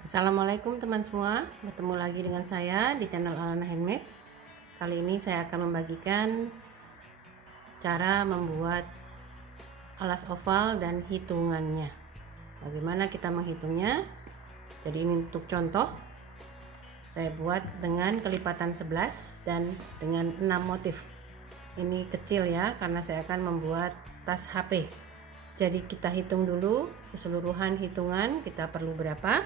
Assalamualaikum teman semua, bertemu lagi dengan saya di channel Alana Handmade. Kali ini saya akan membagikan cara membuat alas oval dan hitungannya. Bagaimana kita menghitungnya? Jadi ini untuk contoh, saya buat dengan kelipatan 11 dan dengan 6 motif. Ini kecil ya, karena saya akan membuat tas HP. Jadi kita hitung dulu keseluruhan hitungan, kita perlu berapa.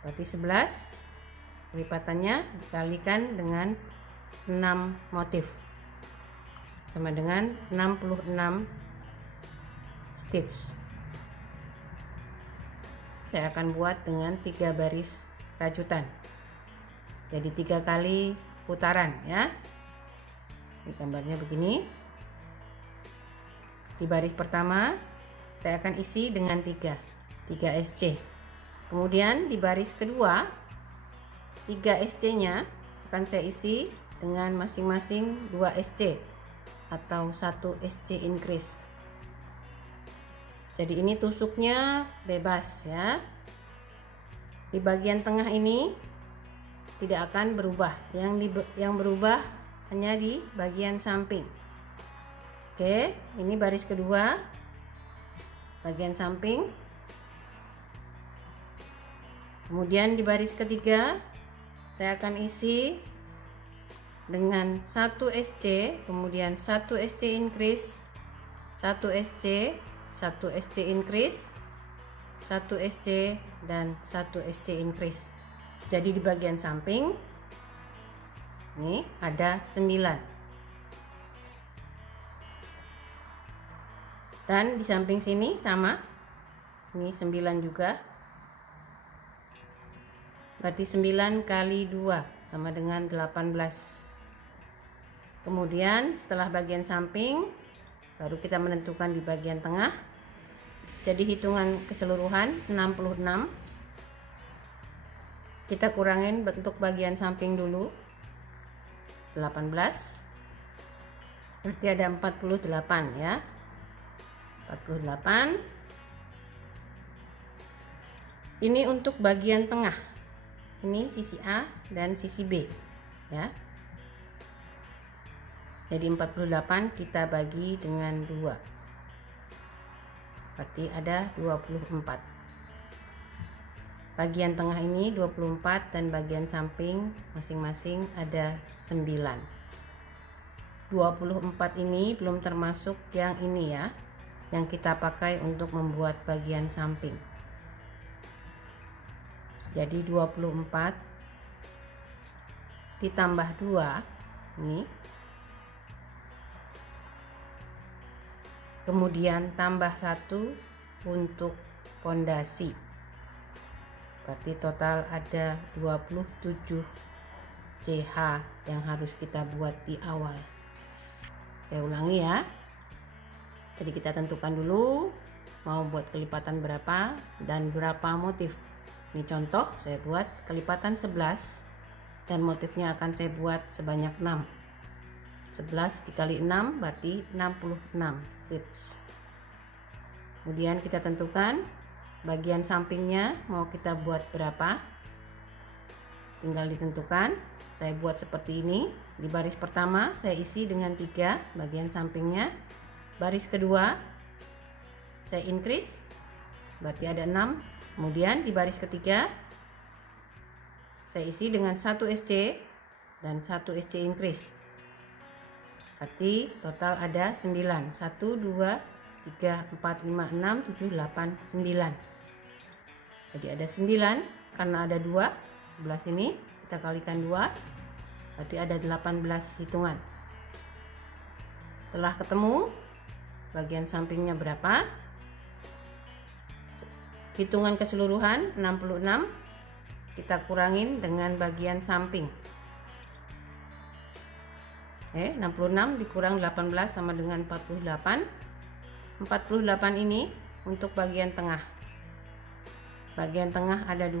Berarti 11 lipatannya dikalikan dengan 6 motif sama dengan 66 stitch. Saya akan buat dengan 3 baris rajutan, jadi 3 kali putaran ya. Ini gambarnya begini. Di baris pertama saya akan isi dengan 3 SC. Kemudian di baris kedua 3 SC nya akan saya isi dengan masing-masing 2 SC atau 1 SC increase. Jadi ini tusuknya bebas ya. Di bagian tengah ini tidak akan berubah. Yang berubah hanya di bagian samping. Oke, ini baris kedua bagian samping. Kemudian di baris ketiga saya akan isi dengan 1 SC, kemudian 1 SC increase, 1 SC, 1 SC increase, 1 SC dan 1 SC increase. Jadi di bagian samping ini ada 9. Dan di samping sini sama. Ini 9 juga. Berarti 9 kali 2 sama dengan 18. Kemudian setelah bagian samping baru kita menentukan di bagian tengah. Jadi hitungan keseluruhan 66. Kita kurangin bentuk bagian samping dulu 18. Berarti ada 48 ya. 48. Ini untuk bagian tengah. Ini sisi A dan sisi B ya. Jadi 48 kita bagi dengan 2. Berarti ada 24. Bagian tengah ini 24 dan bagian samping masing-masing ada 9. 24 ini belum termasuk yang ini ya, yang kita pakai untuk membuat bagian samping. Jadi 24 ditambah 2 ini, kemudian tambah 1 untuk pondasi, berarti total ada 27 CH yang harus kita buat di awal. Saya ulangi ya. Jadi kita tentukan dulu mau buat kelipatan berapa dan berapa motif. Ini contoh, saya buat kelipatan 11 dan motifnya akan saya buat sebanyak 6. 11 dikali 6 berarti 66 stitch. Kemudian kita tentukan bagian sampingnya mau kita buat berapa. Tinggal ditentukan. Saya buat seperti ini. Di baris pertama saya isi dengan 3 bagian sampingnya. Baris kedua saya increase, berarti ada 6. Kemudian di baris ketiga saya isi dengan 1 SC dan 1 SC increase. Berarti total ada 9. 1, 2, 3, 4, 5, 6, 7, 8, 9. Jadi ada 9 karena ada 2 sebelah sini, kita kalikan 2 berarti ada 18 hitungan. Setelah ketemu bagian sampingnya berapa, hitungan keseluruhan 66 kita kurangin dengan bagian samping. 66 dikurang 18 sama dengan 48. 48 ini untuk bagian tengah. Bagian tengah ada 2,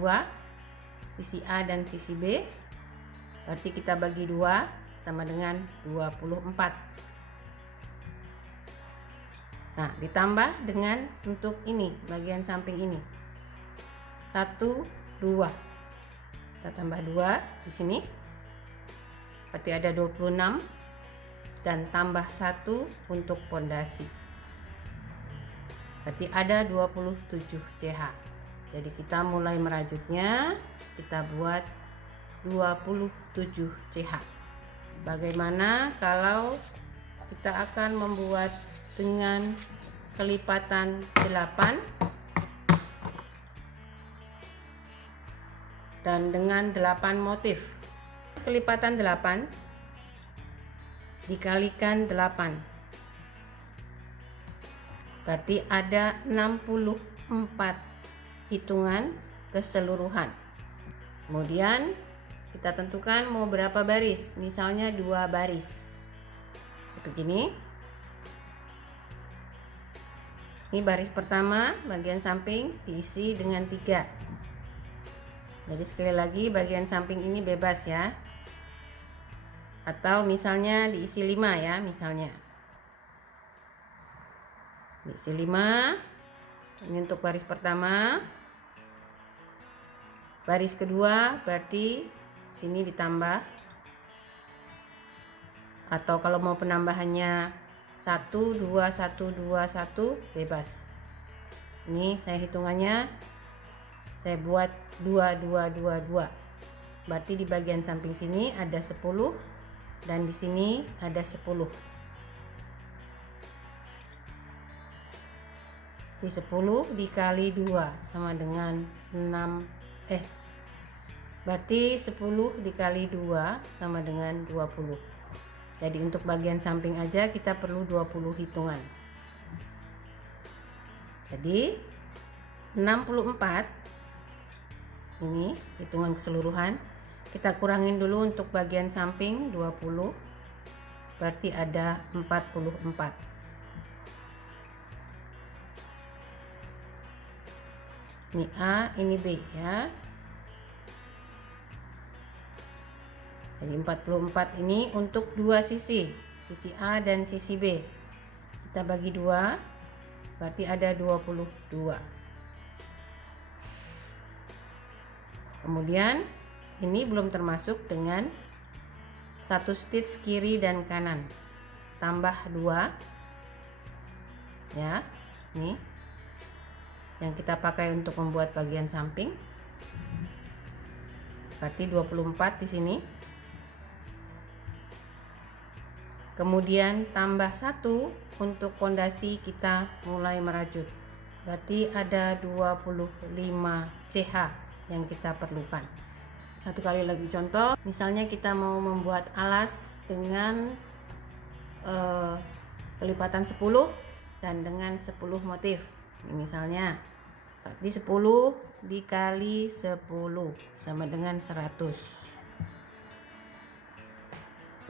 sisi A dan sisi B. Berarti kita bagi 2 sama dengan 24. Nah, ditambah dengan untuk ini bagian samping ini 1, 2. Kita tambah 2 di sini. Berarti ada 26 dan tambah 1 untuk pondasi. Berarti ada 27 CH. Jadi kita mulai merajutnya, kita buat 27 CH. Bagaimana kalau kita akan membuat dengan kelipatan 8 dan dengan 8 motif. Kelipatan 8 dikalikan 8 berarti ada 64 hitungan keseluruhan. Kemudian kita tentukan mau berapa baris, misalnya 2 baris begini. Ini baris pertama, bagian samping diisi dengan 3. Jadi sekali lagi bagian samping ini bebas ya, atau misalnya diisi 5 ya, misalnya diisi 5. Ini untuk baris pertama. Baris kedua berarti sini ditambah, atau kalau mau penambahannya 1 2 1 2 1 bebas. Ini saya hitungannya, saya buat 2 2 2 2. Berarti di bagian samping sini ada 10 dan di sini ada 10. Di 10 dikali 2 sama dengan 6. Berarti 10 dikali 2 sama dengan 20. Jadi untuk bagian samping aja kita perlu 20 hitungan. Jadi 64 ini hitungan keseluruhan. Kita kurangin dulu untuk bagian samping 20, berarti ada 44. Ini A, ini B ya. Jadi 44 ini untuk dua sisi A dan sisi B. Kita bagi 2, berarti ada 22. Kemudian ini belum termasuk dengan satu stitch kiri dan kanan, tambah 2 ya. Ini yang kita pakai untuk membuat bagian samping, berarti 24 di sini. Kemudian tambah 1 untuk pondasi, kita mulai merajut, berarti ada 25 CH yang kita perlukan. Satu kali lagi contoh, misalnya kita mau membuat alas dengan kelipatan 10 dan dengan 10 motif. Ini misalnya di 10 dikali 10 sama dengan 100.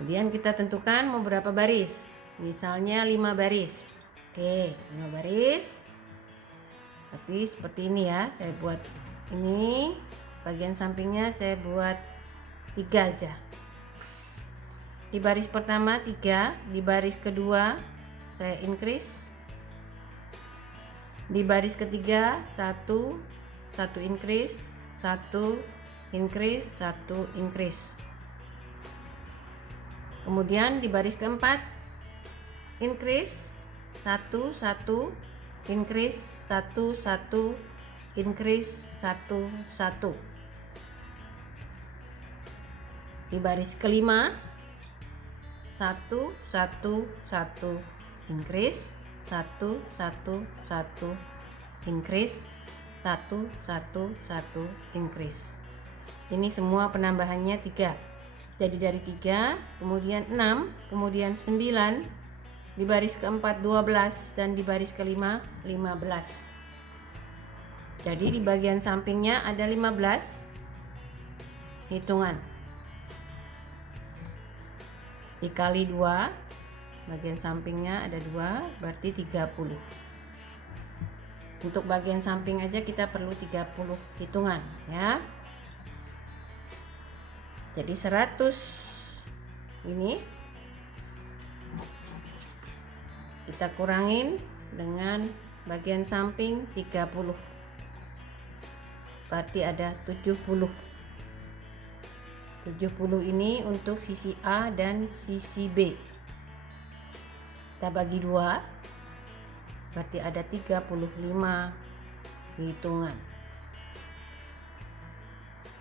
Kemudian kita tentukan mau berapa baris, misalnya 5 baris. Oke, 5 baris. Tapi seperti ini ya, saya buat ini bagian sampingnya saya buat 3 aja. Di baris pertama 3, di baris kedua saya increase, di baris ketiga 1 increase, 1 increase, 1 increase. Kemudian di baris keempat increase 1 1 increase, 1 1 increase, 1 1. Di baris kelima 1 1 1 increase, 1 1 1 increase, 1 1 1 increase. Ini semua penambahannya 3. Jadi dari 3, kemudian 6, kemudian 9, di baris keempat 12 dan di baris kelima 15. Jadi di bagian sampingnya ada 15 hitungan. Dikali 2, bagian sampingnya ada 2, berarti 30. Untuk bagian samping aja kita perlu 30 hitungan ya. Jadi 100 ini kita kurangin dengan bagian samping 30. berarti ada 70. 70 ini untuk sisi A dan sisi B. Kita bagi 2, berarti ada 35 hitungan.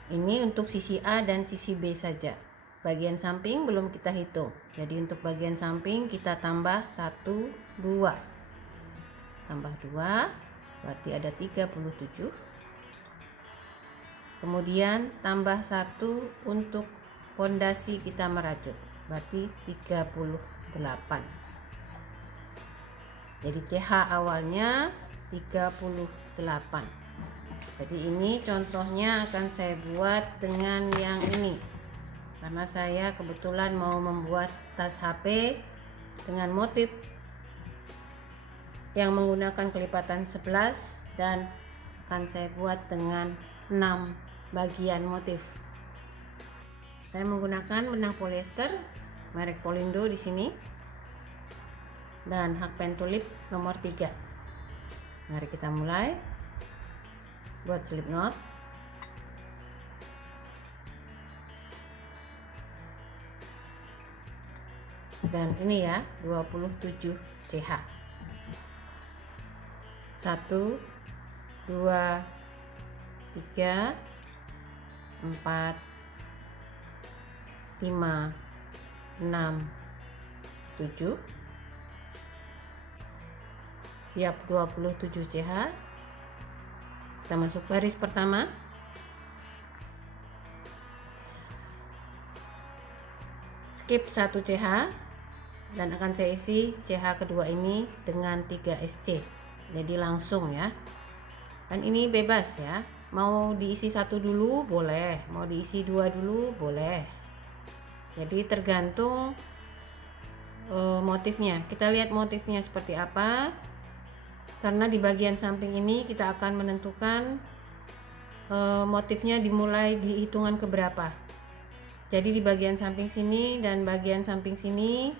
Ini untuk sisi A dan sisi B saja. Bagian samping belum kita hitung. Jadi untuk bagian samping kita tambah 1, 2. Tambah 2, berarti ada 37. Kemudian tambah 1 untuk pondasi kita merajut, berarti 38. Jadi CH awalnya 38. Jadi ini contohnya akan saya buat dengan yang ini, karena saya kebetulan mau membuat tas HP dengan motif yang menggunakan kelipatan 11 dan akan saya buat dengan 6 bagian motif. Saya menggunakan benang polyester merek Polindo di sini dan hakpen tulip nomor 3. Mari kita mulai buat slip knot. Dan ini ya 27 CH. 1, 2, 3, 4, 5, 6, 7. Siap 27 CH. Kita masuk baris pertama. Skip 1 CH dan akan saya isi CH kedua ini dengan 3 SC. Jadi langsung ya. Dan ini bebas ya. Mau diisi 1 dulu boleh, mau diisi 2 dulu boleh. Jadi tergantung motifnya. Kita lihat motifnya seperti apa. Karena di bagian samping ini kita akan menentukan motifnya dimulai di hitungan keberapa. Jadi di bagian samping sini dan bagian samping sini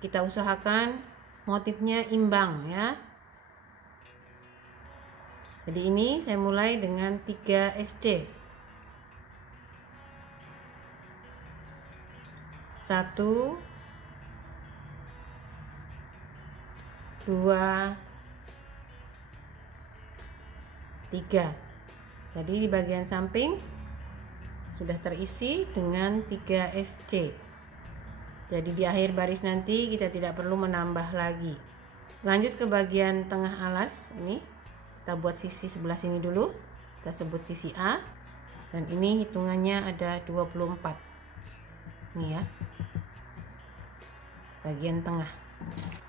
kita usahakan motifnya imbang ya. Jadi ini saya mulai dengan 3 SC. 1, 2, 3. Jadi di bagian samping sudah terisi dengan 3 SC. Jadi di akhir baris nanti kita tidak perlu menambah lagi. Lanjut ke bagian tengah alas. Ini kita buat sisi sebelah sini dulu. Kita sebut sisi A. Dan ini hitungannya ada 24. Nih ya. Bagian tengah.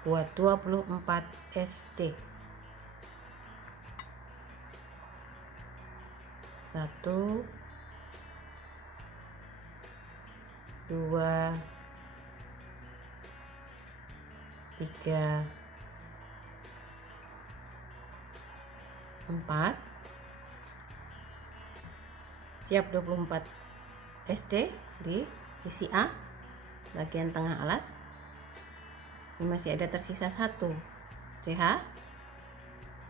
Buat 24 SC. 1, 2, 3, 4. Siap 24 SC di sisi A bagian tengah alas. Ini masih ada tersisa 1 CH.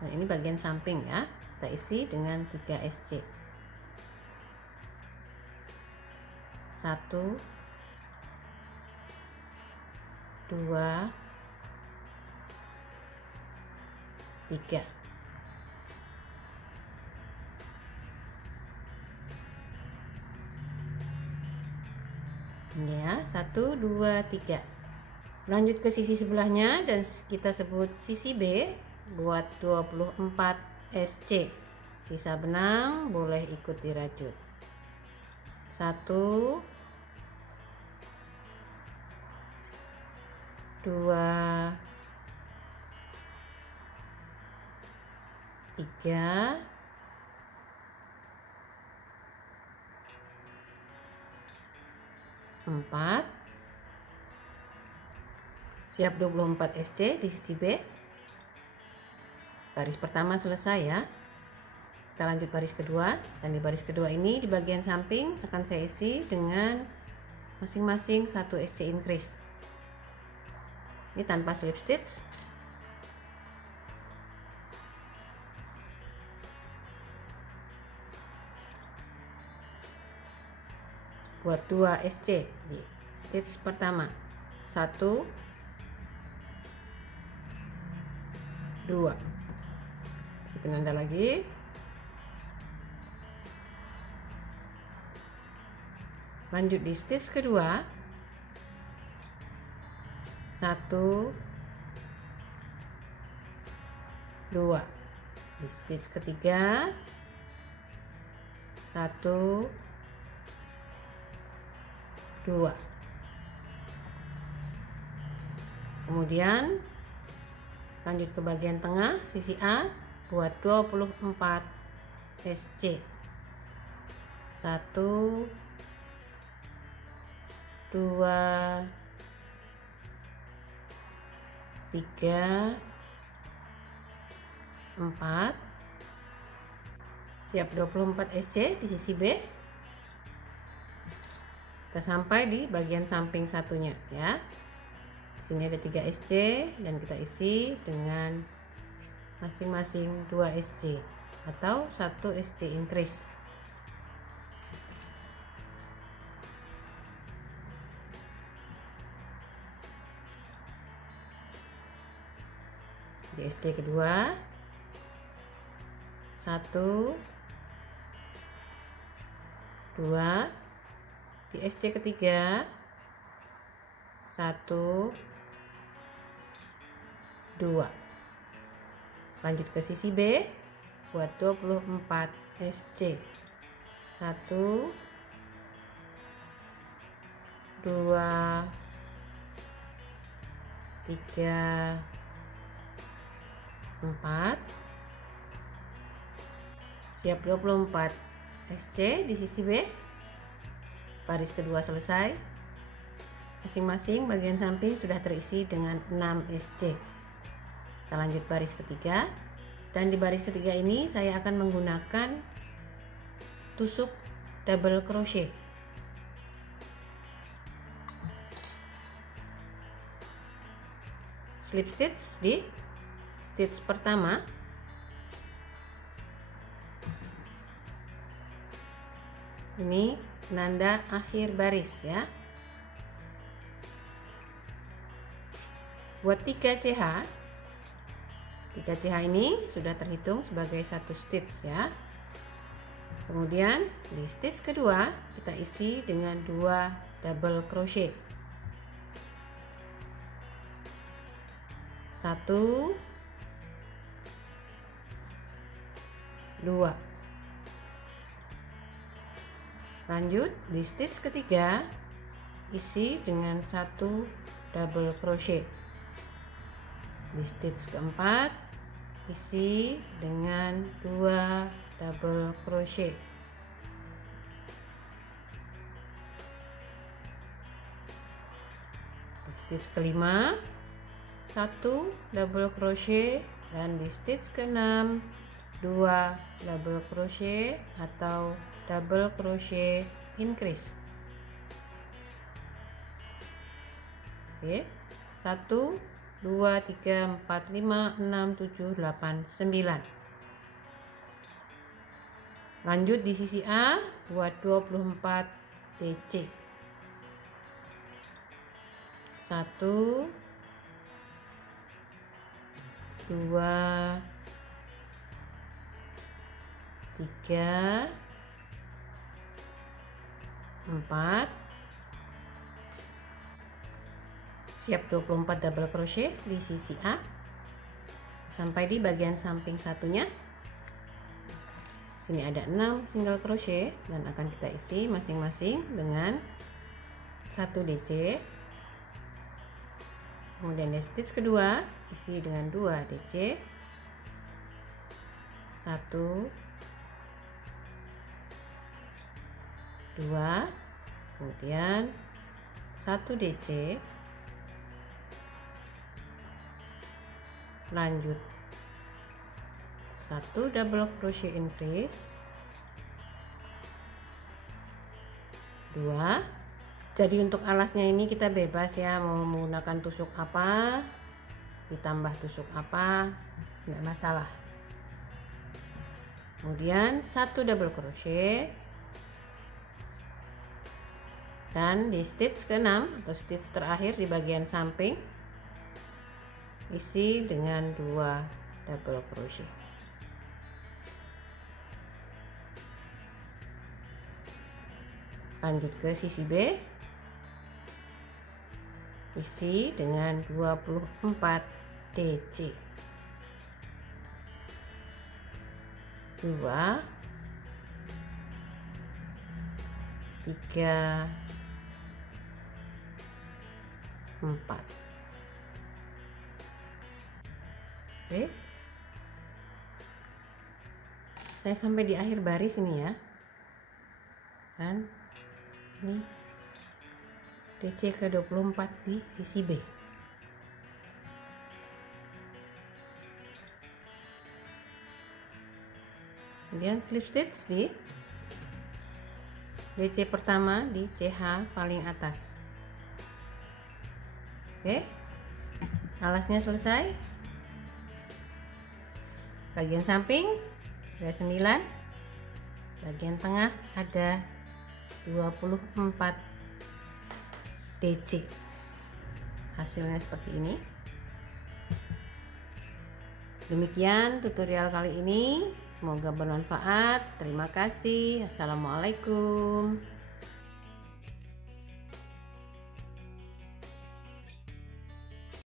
Dan ini bagian samping ya. Kita isi dengan 3 SC. 1, 2, 3. Ini ya, 1, 2, 3. Lanjut ke sisi sebelahnya dan kita sebut sisi B buat 24 SC. Sisa benang boleh ikut dirajut. 1, 2, 3, 4. Siap 24 SC di sisi B. Baris pertama selesai ya. Kita lanjut baris kedua, dan di baris kedua ini di bagian samping akan saya isi dengan masing-masing 1 SC increase. Ini tanpa slip stitch. buat 2 SC di stitch pertama. 1 2, si penanda lagi, lanjut di stitch kedua. 1 2, di stitch ketiga 1 2, kemudian lanjut ke bagian tengah sisi A, buat 24 SC. 1 2 3 4, siap 24 SC di sisi B. Kita sampai di bagian samping satunya ya. Di sini ada 3 SC dan kita isi dengan masing-masing 2 SC atau 1 SC increase. Di SC kedua 1 2, di SC ketiga 1 2, lanjut ke sisi B buat 24 SC. 1 2 3 4, siap 24 SC di sisi B. Baris kedua selesai, masing-masing bagian samping sudah terisi dengan 6 SC. Kita lanjut baris ketiga, dan di baris ketiga ini saya akan menggunakan tusuk double crochet. Slip stitch di stitch pertama, ini penanda akhir baris ya. Buat 3 CH, 3 CH ini sudah terhitung sebagai 1 stitch ya. Kemudian di stitch kedua kita isi dengan 2 double crochet. 1 2, lanjut di stitch ketiga isi dengan 1 double crochet. Di stitch keempat isi dengan 2 double crochet. Di stitch kelima 1 double crochet, dan di stitch keenam 2 double crochet atau double crochet increase. Oke, 1 2 3 4 5 6 7 8 9. Lanjut di sisi A buat 24 DC. 1 2 3 4, siap 24 double crochet di sisi A sampai di bagian samping satunya. Sini ada 6 single crochet dan akan kita isi masing-masing dengan 1 DC. Kemudian di stitch kedua isi dengan 2 DC, 1 2, kemudian 1 DC, lanjut 1 double crochet increase, 2. Jadi untuk alasnya ini kita bebas ya, mau menggunakan tusuk apa, ditambah tusuk apa, enggak masalah. Kemudian 1 double crochet, Dan di stitch ke-6 atau stitch terakhir di bagian samping, isi dengan 2 double crochet. Lanjut ke sisi B, isi dengan 24 DC. 2 3 4. Oke, saya sampai di akhir baris ini ya, dan ini DC ke 24 di sisi B. Kemudian slip stitch di DC pertama di CH paling atas. Oke, alasnya selesai. Bagian samping ada 9, bagian tengah ada 24 DC. Hasilnya seperti ini. Demikian tutorial kali ini, semoga bermanfaat. Terima kasih. Assalamualaikum.